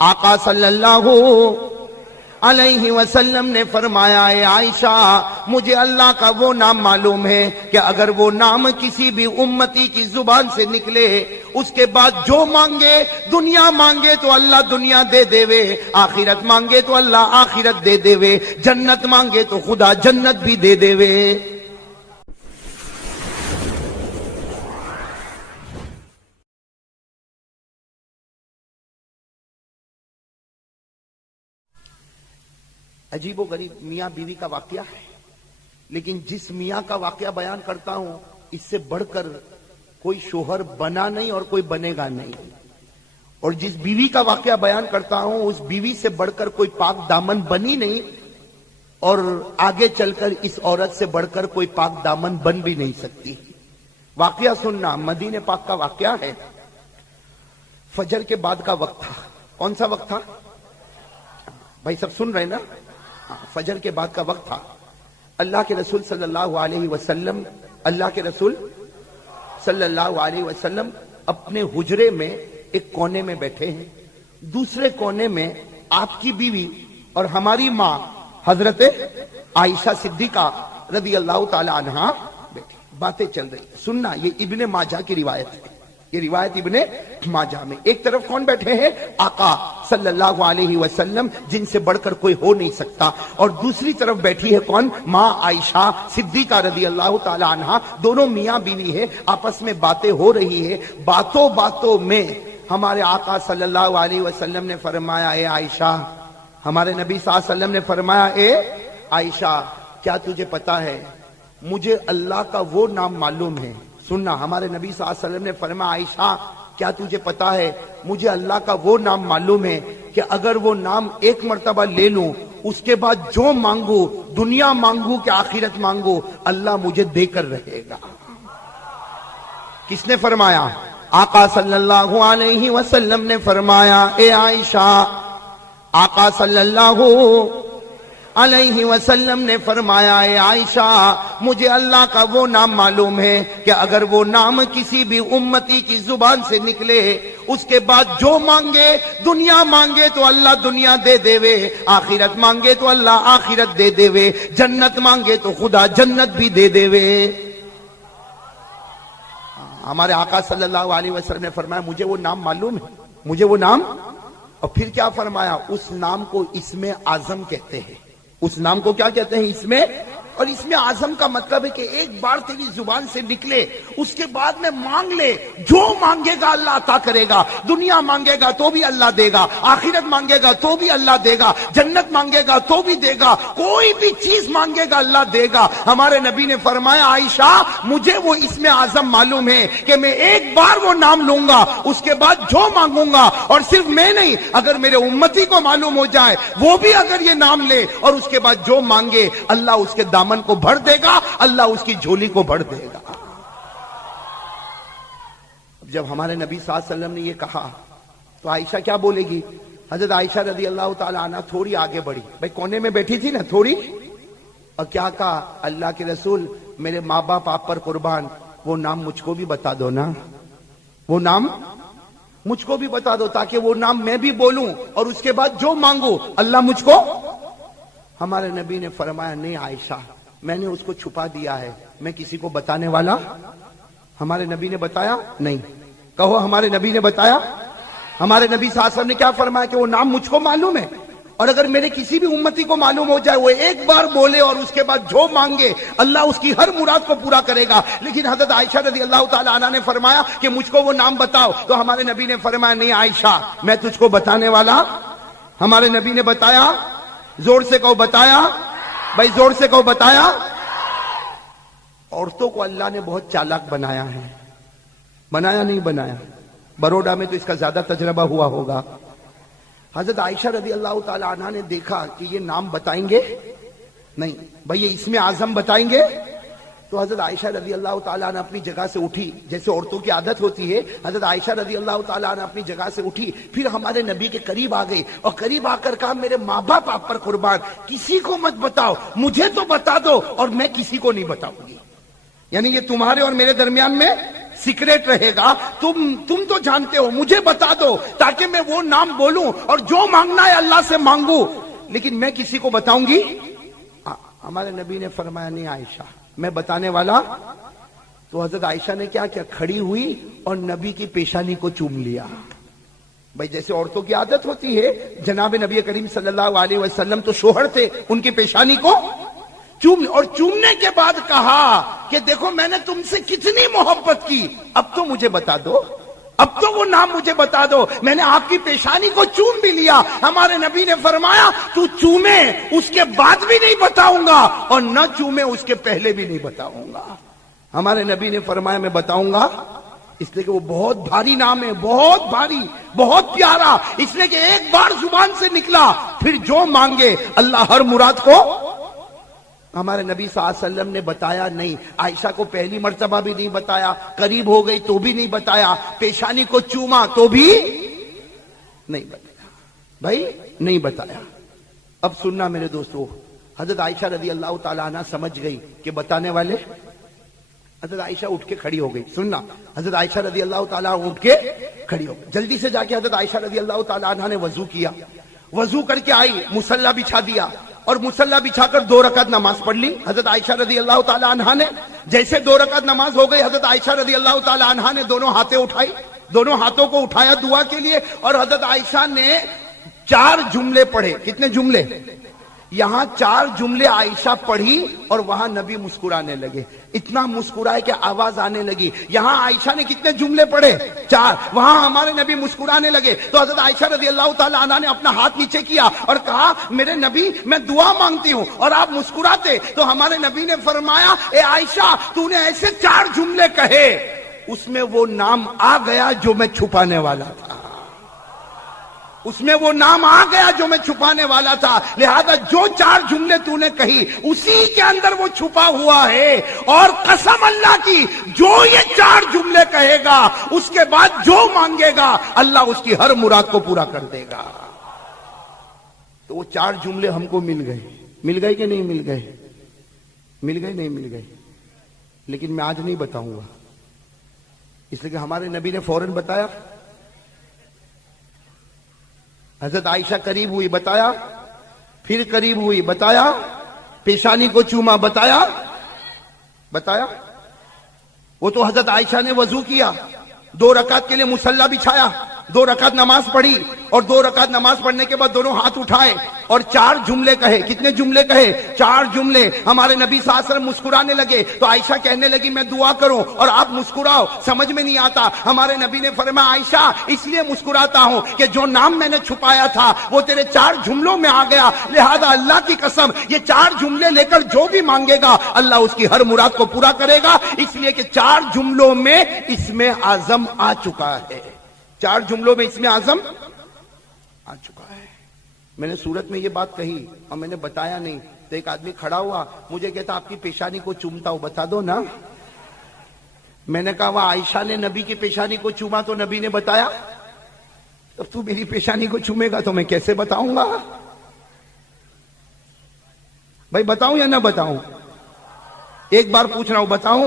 آقا صلی اللہ علیہ وسلم نے فرمایا اے عائشہ مجھے اللہ کا وہ نام معلوم ہے کہ اگر وہ نام کسی بھی امتی کی زبان سے نکلے اس کے بعد جو مانگے دنیا مانگے تو اللہ دنیا دے دے، آخرت مانگے تو اللہ آخرت دے دے، جنت مانگے تو خدا جنت بھی دے دے۔ عجیب و غریب میاں بیوی کا واقعہ ہے، لیکن جس میاں کا واقعہ بیان کرتا ہوں اس سے بڑھ کر کوئی شوہر بنا نہیں اور کوئی بنے گا نہیں، اور جس بیوی کا واقعہ بیان کرتا ہوں اس بیوی سے بڑھ کر کوئی پاک دامن بنی نہیں، اور آگے چل کر اس عورت سے بڑھ کر کوئی پاک دامن بن بھی نہیں سکتی۔ واقعہ سننا، مدینہ پاک کا واقعہ ہے۔ فجر کے بعد کا وقت تھا۔ کون سا وقت تھا بھائی؟ سب سن رہے نا؟ فجر کے بعد کا وقت تھا۔ اللہ کے رسول صلی اللہ علیہ وسلم اپنے حجرے میں ایک کونے میں بیٹھے ہیں، دوسرے کونے میں آپ کی بیوی اور ہماری ماں حضرت عائشہ صدیقہ رضی اللہ تعالی عنہا بیٹھی، باتیں چل رہی۔ سننا، یہ ابن ماجہ کی روایت ہے، یہ روایت ابن ماجہ میں۔ ایک طرف کون بیٹھے ہیں؟ آقا صلی اللہ علیہ وسلم، جن سے بڑھ کر کوئی ہو نہیں سکتا، اور دوسری طرف بیٹھی ہے کون؟ ماں عائشہ صدیقہ رضی اللہ تعالی عنہا۔ دونوں میاں بیوی ہے، آپس میں باتیں ہو رہی ہے۔ باتوں میں ہمارے آقا صلی اللہ علیہ وسلم نے فرمایا اے عائشہ، ہمارے نبی صلی اللہ علیہ وسلم نے فرمایا اے عائشہ کیا تجھے پتا ہے مجھے اللہ کا وہ نام معلوم ہے۔ سننا، ہمارے نبی صلی اللہ علیہ وسلم نے فرمایا عائشہ کیا تجھے پتا ہے مجھے اللہ کا وہ نام معلوم ہے کہ اگر وہ نام ایک مرتبہ لے لوں اس کے بعد جو مانگو، دنیا مانگو کہ آخرت مانگو، اللہ مجھے دے کر رہے گا۔ کس نے فرمایا؟ آقا صلی اللہ علیہ وسلم نے فرمایا اے عائشہ، آقا صلی اللہ علیہ وسلم نے فرمایا اے عائشہ مجھے اللہ کا وہ نام معلوم ہے کہ اگر وہ نام کسی بھی امتی کی زبان سے نکلے اس کے بعد جو مانگے، دنیا مانگے تو اللہ دنیا دے دے، آخرت مانگے تو اللہ آخرت دے دے، جنت مانگے تو خدا جنت بھی دے دے۔ ہمارے آقا صلی اللہ علیہ وسلم نے فرمایا مجھے وہ نام معلوم ہے، مجھے وہ نام، اور پھر کیا فرمایا؟ اس نام کو اسم اعظم کہتے ہیں۔ اس نام کو کیا کہتے ہیں؟ اسم، اور اسم اعظم کا مطلب ہے کہ ایک بار تیری زبان سے نکلے اس کے بعد میں مانگ لے، جو مانگے گا اللہ عطا کرے گا، دنیا مانگے گا تو بھی اللہ دے گا، آخرت مانگے گا تو بھی اللہ دے گا، جنت مانگے گا تو بھی دے گا، کوئی بھی چیز مانگے گا اللہ دے گا۔ ہمارے نبی نے فرمایا عائشہ مجھے وہ اسم اعظم معلوم ہے کہ میں ایک بار وہ نام لوں گا اس کے بعد جو مانگوں گا، اور صرف میں نہیں اگر میرے امتی کو معلوم ہو جائے وہ بھی اگر یہ نام لے اور اس کے بعد جو مانگے اللہ اس کے دامن کو بھر دے گا، اللہ اس کی جھولی کو بھر دے گا۔ جب ہمارے نبی صلی اللہ علیہ وسلم نے یہ کہا تو عائشہ کیا بولے گی؟ حضرت عائشہ رضی اللہ تعالی عنہ تھوڑی آگے بڑھی، بھائی کونے میں بیٹھی تھی نا تھوڑی، اور کیا کہا؟ اللہ کے رسول میرے ماں باپ آپ پر قربان، وہ نام مجھ کو بھی بتا دو نا، وہ نام مجھ کو بھی بتا دو تاکہ وہ نام میں بھی بولوں اور اس کے بعد جو مانگو اللہ مجھ کو۔ ہمارے نبی نے فرمایا نہیں عائشہ میں نے اس کو چھپا دیا ہے، میں کسی کو بتانے والا۔ ہمارے نبی نے بتایا نہیں، کہو ہمارے نبی نے بتایا۔ ہمارے نبی صلی اللہ علیہ وسلم نے کیا فرمایا کہ وہ نام مجھ کو معلوم ہے، اور اگر میرے کسی بھی امتی کو معلوم ہو جائے وہ ایک بار بولے اور اس کے بعد جو مانگے اللہ اس کی ہر مراد کو پورا کرے گا۔ لیکن حضرت عائشہ رضی اللہ تعالی عنہ نے فرمایا کہ مجھ کو وہ نام بتاؤ، تو ہمارے نبی نے فرمایا نہیں عائشہ میں تجھ کو بتانے والا۔ ہمارے نبی نے بتایا، زور سے کہو بتایا، بھائی زور سے کہو بتایا۔ عورتوں کو اللہ نے بہت چالاک بنایا ہے، بنایا نہیں بنایا؟ بروڈا میں تو اس کا زیادہ تجربہ ہوا ہوگا۔ حضرت عائشہ رضی اللہ تعالی عنہ نے دیکھا کہ یہ نام بتائیں گے نہیں، بھئی یہ اسم اعظم بتائیں گے، تو حضرت عائشہ رضی اللہ تعالیٰ عنہ اپنی جگہ سے اٹھی، جیسے عورتوں کی عادت ہوتی ہے، حضرت عائشہ رضی اللہ تعالیٰ عنہ اپنی جگہ سے اٹھی، پھر ہمارے نبی کے قریب آ گئی اور قریب آ کر کہا میرے ماں باپ آپ پر قربان، کسی کو مت بتاؤ، مجھے تو بتا دو اور میں کسی کو نہیں بتاؤں گی۔ یعنی یہ تمہارے اور میرے درمیان میں سیکریٹ رہے گا. تم تو جانتے ہو, مجھے بتا دو تاکہ میں وہ نام بولوں اور جو مانگنا ہے اللہ سے مانگوں, لیکن میں کسی کو بتاؤں گی. ہمارے نبی نے فرمایا نہیں عائشہ, میں بتانے والا. تو حضرت عائشہ نے کیا کیا, کھڑی ہوئی اور نبی کی پیشانی کو چوم لیا. بھائی جیسے عورتوں کی عادت ہوتی ہے, جناب نبی کریم صلی اللہ علیہ وسلم تو شوہر تھے, ان کی پیشانی کو چوم, اور چومنے کے بعد کہا کہ دیکھو میں نے تم سے کتنی محبت کی, اب تو مجھے بتا دو, اب تو وہ نام مجھے بتا دو, میں نے آپ کی پیشانی کو چوم بھی لیا. ہمارے نبی نے فرمایا تو چومے اس کے بعد بھی نہیں بتاؤں گا, اور نہ چومے اس کے پہلے بھی نہیں بتاؤں گا. ہمارے نبی نے فرمایا میں بتاؤں گا, اس لیے کہ وہ بہت بھاری نام ہے, بہت بھاری, بہت پیارا, اس لیے کہ ایک بار زبان سے نکلا پھر جو مانگے اللہ ہر مراد کو. ہمارے نبی صلی اللہ علیہ وسلم نے بتایا نہیں. عائشہ کو پہلی مرتبہ بھی نہیں بتایا, قریب ہو گئی تو بھی نہیں بتایا, پیشانی کو چوما تو بھی نہیں بتایا. بھائی نہیں بتایا. اب سننا میرے دوستو, حضرت عائشہ رضی اللہ تعالیٰ عنہ سمجھ گئی کہ بتانے والے. حضرت عائشہ اٹھ کے کھڑی ہو گئی. سننا, حضرت عائشہ رضی اللہ تعالیٰ اٹھ کے کھڑی ہو گئی. جلدی سے جا کے حضرت عائشہ رضی اللہ تعالیٰ عنہ نے وضو کیا. وضو کر کے آئی, مصلی بچھا دیا, اور مصلی بچھا کر 2 رکعت نماز پڑھ لی. حضرت عائشہ رضی اللہ تعالیٰ عنہ نے جیسے 2 رکعت نماز ہو گئی, حضرت عائشہ رضی اللہ تعالیٰ عنہ نے دونوں ہاتھیں اٹھائی, دونوں ہاتھوں کو اٹھایا دعا کے لیے, اور حضرت عائشہ نے 4 جملے پڑھے. کتنے جملے؟ یہاں 4 جملے عائشہ پڑھی اور وہاں نبی مسکرانے لگے. اتنا مسکرائے کہ آواز آنے لگی. یہاں عائشہ نے کتنے جملے پڑھے؟ 4. وہاں ہمارے نبی مسکرانے لگے. تو حضرت عائشہ رضی اللہ تعالیٰ عنہ نے اپنا ہاتھ نیچے کیا اور کہا میرے نبی میں دعا مانگتی ہوں اور آپ مسکراتے. تو ہمارے نبی نے فرمایا اے عائشہ تو نے ایسے 4 جملے کہے, اس میں وہ نام آ گیا جو میں چھپانے والا تھا, اس میں وہ نام آ گیا جو میں چھپانے والا تھا. لہذا جو 4 جملے تو نے کہی اسی کے اندر وہ چھپا ہوا ہے, اور قسم اللہ کی جو یہ 4 جملے کہے گا اس کے بعد جو مانگے گا اللہ اس کی ہر مراد کو پورا کر دے گا. تو وہ 4 جملے ہم کو مل گئے. مل گئے کہ نہیں مل گئے؟ مل گئے نہیں مل گئے. لیکن میں آج نہیں بتاؤں گا, اس لیے کہ ہمارے نبی نے فوراً بتایا. حضرت عائشہ قریب ہوئی, بتایا, پھر قریب ہوئی, بتایا, پیشانی کو چوما, بتایا, بتایا. وہ تو حضرت عائشہ نے وضو کیا, 2 رکعت کے لیے مصلی بچھایا, 2 رکعت نماز پڑھی, اور 2 رکعت نماز پڑھنے کے بعد دونوں ہاتھ اٹھائے اور 4 جملے کہے. کتنے جملے کہے؟ 4 جملے. ہمارے نبی صلی اللہ علیہ وسلم مسکرانے لگے. تو عائشہ کہنے لگی میں دعا کروں اور آپ مسکراؤ, سمجھ میں نہیں آتا. ہمارے نبی نے فرمایا عائشہ اس لیے مسکراتا ہوں کہ جو نام میں نے چھپایا تھا وہ تیرے 4 جملوں میں آ گیا. لہذا اللہ کی قسم یہ 4 جملے لے کر جو بھی مانگے گا اللہ اس کی ہر مراد کو پورا کرے گا, اس لیے کہ 4 جملوں میں اسم اعظم آ چکا ہے. 4 جملوں میں اسم اعظم آ چکا ہے. میں نے صورت میں یہ بات کہی اور میں نے بتایا نہیں. تو ایک آدمی کھڑا ہوا, مجھے کہتا آپ کی پیشانی کو چومتا ہوں, بتا دو نا. میں نے کہا وہ عائشہ نے نبی کی پیشانی کو چوما تو نبی نے بتایا, اب تو میری پیشانی کو چومے گا تو میں کیسے بتاؤں گا؟ بھائی بتاؤں یا نہ بتاؤں؟ ایک بار پوچھ رہا ہوں, بتاؤں؟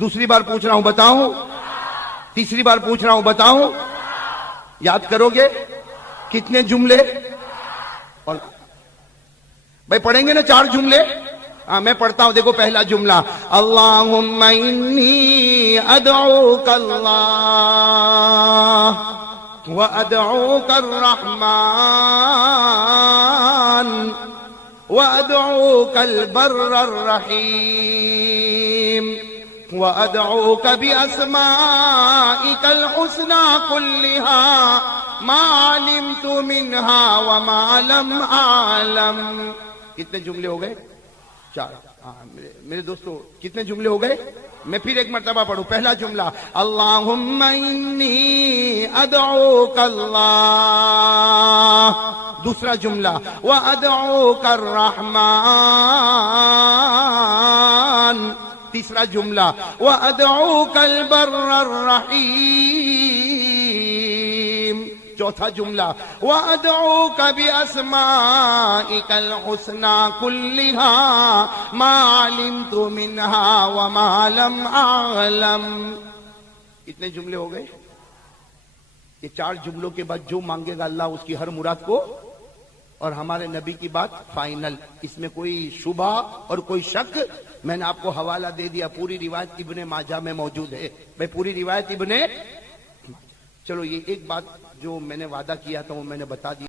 دوسری بار پوچھ رہا ہوں, بتاؤں؟ تیسری بار پوچھ رہا ہوں, بتاؤں؟ یاد کرو گے کتنے جملے؟ اور بھائی پڑھیں گے نا 4 جملے. میں پڑھتا ہوں, دیکھو پہلا جملہ اللہم انی ادعوک اللہ وادعوک الرحمن وادعوک البر الرحیم وادعوک باسمائک الحسنى كلها ما علمت منها وما لم اعلم. کتنے جملے ہو گئے؟ 4. میرے دوستو کتنے جملے ہو گئے؟ میں پھر ایک مرتبہ پڑھوں. پہلا جملہ اللہم انی ادعوک اللہ. دوسرا جملہ وادعوک الرحمن. تیسرا جملہ وادعوک البر الرحیم. چوتھا جملہ وَأَدْعُوكَ بِأَسْمَائِكَ الْحُسْنَى كُلِّهَا مَا عَلِمْتُ مِنْهَا وَمَا لَمْ أَعْلَمْ. اتنے جملے ہو گئے. یہ 4 جملوں کے بعد جو مانگے گا اللہ اس کی ہر مراد کو، اور ہمارے نبی کی بات فائنل، اس میں کوئی شبہ اور کوئی شک. میں نے آپ کو حوالہ دے دیا، پوری روایت ابن ماجہ میں موجود ہے. میں پوری روایت ابن، چلو یہ ایک بات جو میں نے وعدہ کیا تھا وہ میں نے بتا دیا.